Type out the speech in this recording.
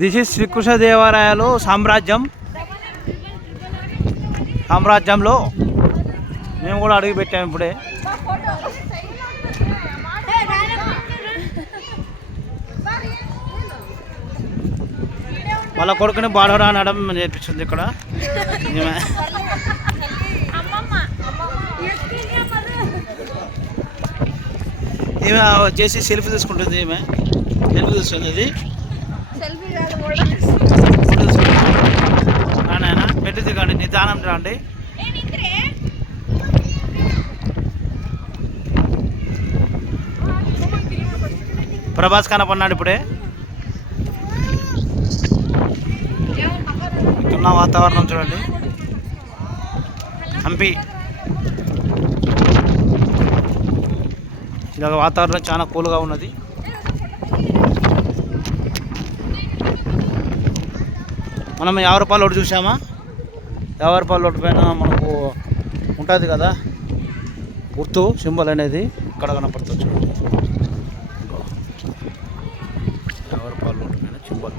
This is Srikrishnadevarayalu సామ్రాజ్యంలో మేము కూడా అడుగు పెట్టాము ఇప్పుడే. వాళ్ళ కొడుకుని బాడోడా అనడం నేర్పిస్తుంది ఇక్కడ. ఈమె వచ్చేసి సెల్ఫీ తీసుకుంటుంది. ఈమె సెల్ఫీ తీసుకుంది. ఇది నాయన పెట్టి కండి, నిదానం రండి. ప్రభాస్ కనపడినాడు ఇప్పుడే. ఇక్కడున్న వాతావరణం చూడండి. హంపి ఇలాగ వాతావరణం చాలా కూల్గా ఉన్నది. మనం 50 రూపాయల నోటు చూసామా? 50 రూపాయల నోటు పైన మనకు ఉంటుంది కదా గుర్తు సింబల్ అనేది, ఇక్కడ కనపడుతుంది చూడండి. 50 రూపాయల నోటు పైన సింబల్.